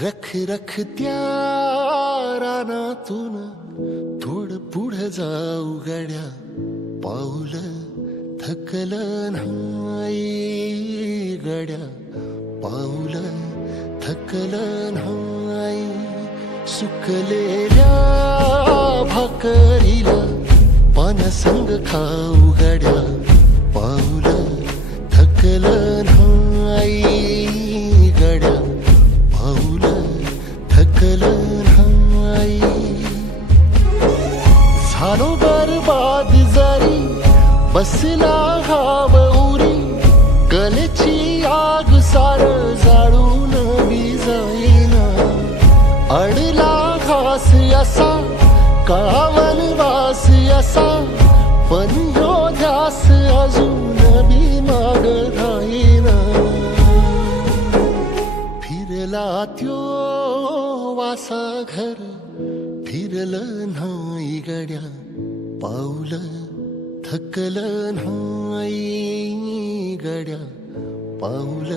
रख रख त्या रानातून थोडं पुढं जाऊ गड्या, पाऊल थकलं नाही गड्या, पाऊल थकलं नाही. सुकलेल्या भाकरीला पानसंग खाऊ गड्या, पाऊल थकलं नाही गड्या, पाऊल थकलं नाही. झालो बरबाद जरी बसला हाव उरी, कलेची आग सार जाळून विजाईना. अडला घास असा काळा वनवास असा, पण ह्यो ध्यास अजून बी माग राहीना. फिरला त्यो वासा घर फिरलं नाही गड्या, पाऊल थकलं नाही गड्या, पाऊल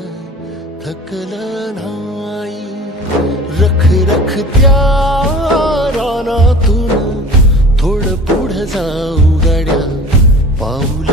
थकलं नाही. रख रख त्या रानातून थोडं पुढं जाऊ गड्या, पाऊल